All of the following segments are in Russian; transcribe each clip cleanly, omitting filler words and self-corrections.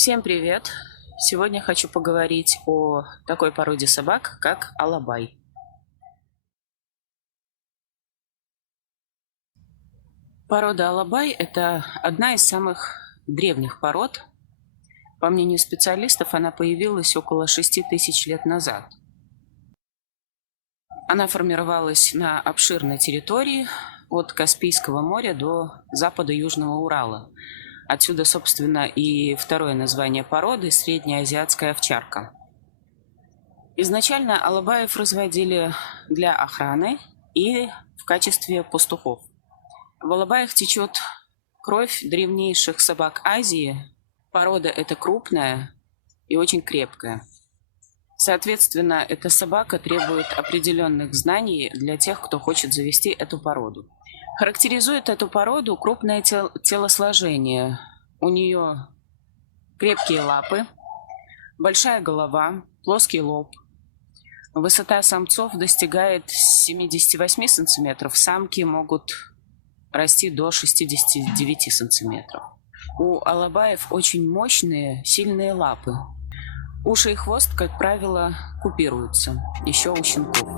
Всем привет! Сегодня хочу поговорить о такой породе собак, как алабай. Порода алабай – это одна из самых древних пород. По мнению специалистов, она появилась около 6000 лет назад. Она формировалась на обширной территории от Каспийского моря до запада Южного Урала. Отсюда, собственно, и второе название породы – среднеазиатская овчарка. Изначально алабаев разводили для охраны и в качестве пастухов. В алабаях течет кровь древнейших собак Азии. Порода эта крупная и очень крепкая. Соответственно, эта собака требует определенных знаний для тех, кто хочет завести эту породу. Характеризует эту породу крупное телосложение. У нее крепкие лапы, большая голова, плоский лоб. Высота самцов достигает 78 сантиметров, самки могут расти до 69 сантиметров. У алабаев очень мощные, сильные лапы. Уши и хвост, как правило, купируются, еще у щенков.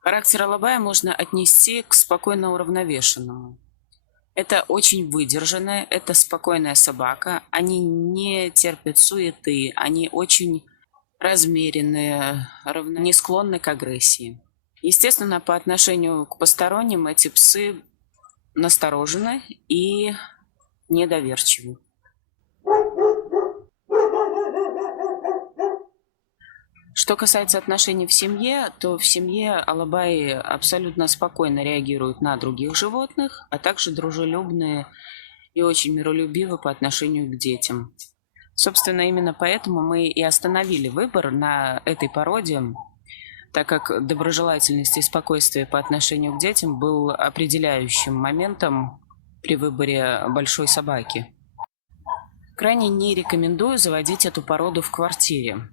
Характер алабая можно отнести к спокойно уравновешенному. Это очень выдержанная, это спокойная собака. Они не терпят суеты, они очень размеренные, не склонны к агрессии. Естественно, по отношению к посторонним эти псы насторожены и недоверчивы. Что касается отношений в семье, то в семье алабаи абсолютно спокойно реагируют на других животных, а также дружелюбные и очень миролюбивы по отношению к детям. Собственно, именно поэтому мы и остановили выбор на этой породе, так как доброжелательность и спокойствие по отношению к детям был определяющим моментом при выборе большой собаки. Крайне не рекомендую заводить эту породу в квартире.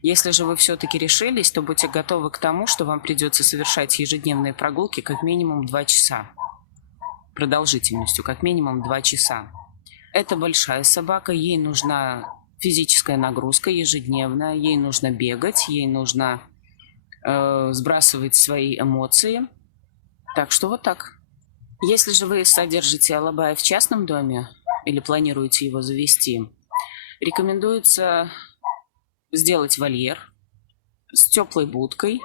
Если же вы все-таки решились, то будьте готовы к тому, что вам придется совершать ежедневные прогулки как минимум 2 часа. Продолжительностью как минимум 2 часа. Это большая собака, ей нужна физическая нагрузка ежедневно, ей нужно бегать, ей нужно сбрасывать свои эмоции. Так что вот так. Если же вы содержите алабая в частном доме или планируете его завести, рекомендуется сделать вольер с теплой будкой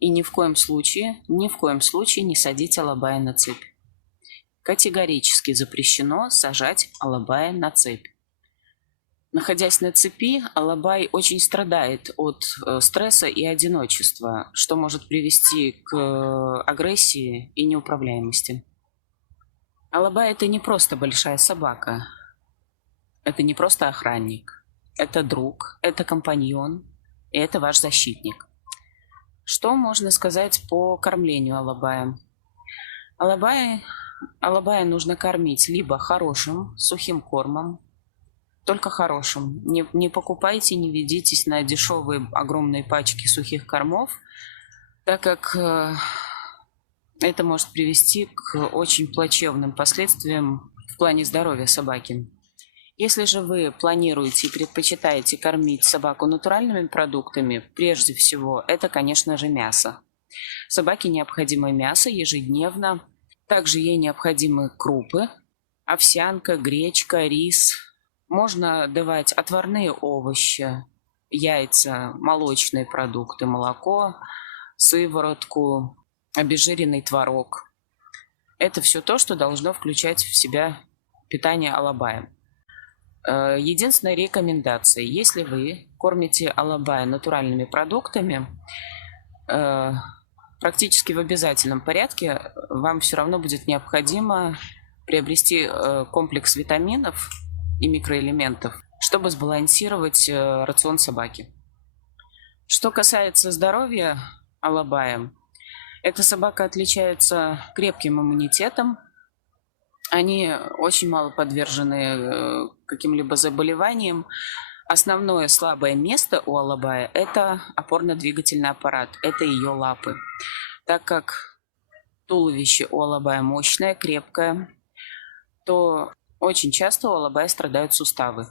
и ни в коем случае не садить алабая на цепь. Категорически запрещено сажать алабая на цепь. Находясь на цепи, алабай очень страдает от стресса и одиночества, что может привести к агрессии и неуправляемости. Алабай – это не просто большая собака, это не просто охранник. Это друг, это компаньон, и это ваш защитник. Что можно сказать по кормлению алабая? Алабая нужно кормить либо хорошим сухим кормом, только хорошим. Не покупайте, не ведитесь на дешевые огромные пачки сухих кормов, так как это может привести к очень плачевным последствиям в плане здоровья собаки. Если же вы планируете и предпочитаете кормить собаку натуральными продуктами, прежде всего, это, конечно же, мясо. Собаке необходимо мясо ежедневно. Также ей необходимы крупы, овсянка, гречка, рис. Можно давать отварные овощи, яйца, молочные продукты, молоко, сыворотку, обезжиренный творог. Это все то, что должно включать в себя питание алабая. Единственная рекомендация: если вы кормите алабая натуральными продуктами, практически в обязательном порядке вам все равно будет необходимо приобрести комплекс витаминов и микроэлементов, чтобы сбалансировать рацион собаки. Что касается здоровья алабая, Эта собака отличается крепким иммунитетом. Они очень мало подвержены каким-либо заболеваниям. Основное слабое место у алабая – это опорно-двигательный аппарат, это ее лапы. Так как туловище у алабая мощное, крепкое, то очень часто у алабая страдают суставы.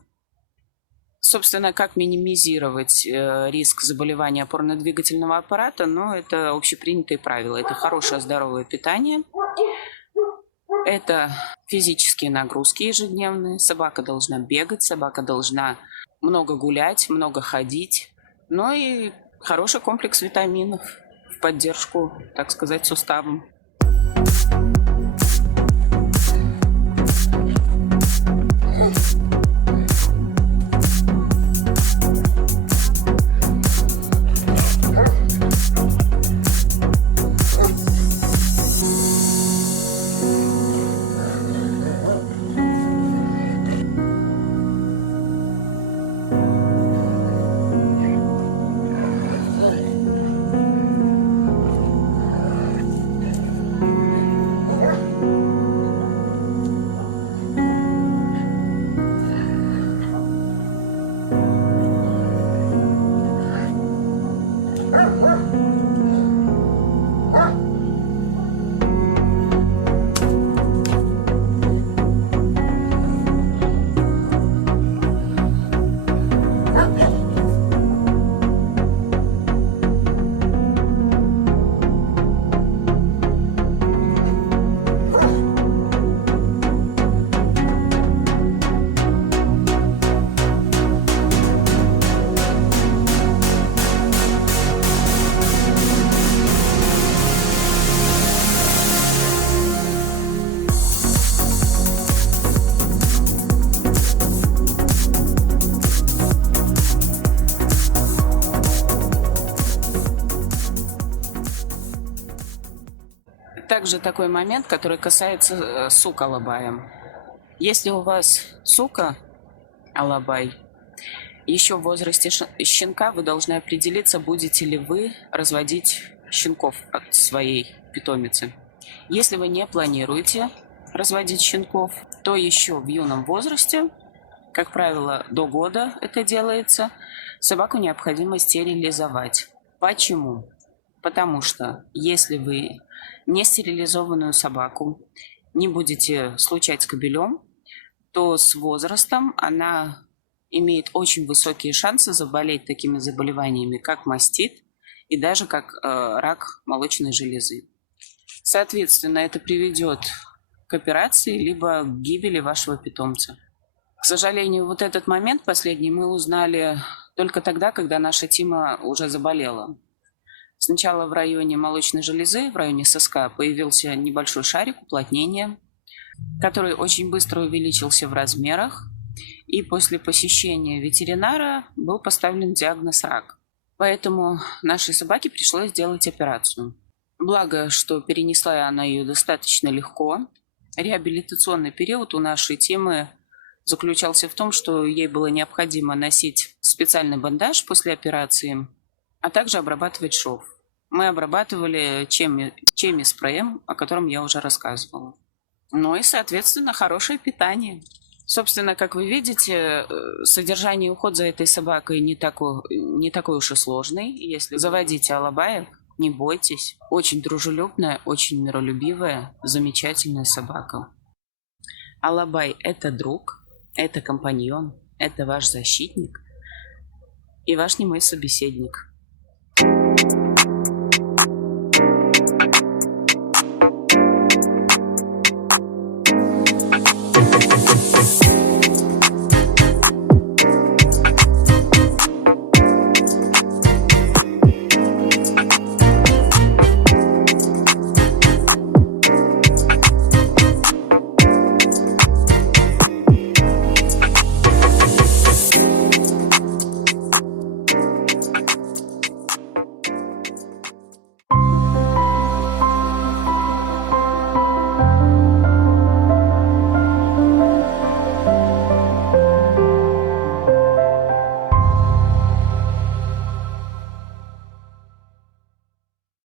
Собственно, как минимизировать риск заболевания опорно-двигательного аппарата? Ну, это общепринятые правила. Это хорошее здоровое питание, это физические нагрузки ежедневные. Собака должна бегать, собака должна много гулять, много ходить. Ну и хороший комплекс витаминов в поддержку, так сказать, суставам. Также такой момент, который касается сук алабая. Если у вас сука алабай, еще в возрасте щенка вы должны определиться, будете ли вы разводить щенков от своей питомицы. Если вы не планируете разводить щенков, то еще в юном возрасте, как правило, до года это делается, собаку необходимо стерилизовать. Почему? Потому что если вы нестерилизованную собаку не будете случать с кобелем, то с возрастом она имеет очень высокие шансы заболеть такими заболеваниями, как мастит и даже как рак молочной железы. Соответственно, это приведет к операции либо к гибели вашего питомца. К сожалению, вот этот момент последний мы узнали только тогда, когда наша Тима уже заболела. Сначала в районе молочной железы, в районе соска, появился небольшой шарик уплотнения, который очень быстро увеличился в размерах, и после посещения ветеринара был поставлен диагноз рак. Поэтому нашей собаке пришлось сделать операцию. Благо, что перенесла она ее достаточно легко. Реабилитационный период у нашей Тимы заключался в том, что ей было необходимо носить специальный бандаж после операции, а также обрабатывать шов. Мы обрабатывали чеми-спреем, о котором я уже рассказывала. Ну и, соответственно, хорошее питание. Собственно, как вы видите, содержание и уход за этой собакой не такой уж и сложный. Если заводите алабая, не бойтесь. Очень дружелюбная, очень миролюбивая, замечательная собака. Алабай – это друг, это компаньон, это ваш защитник и ваш немой собеседник.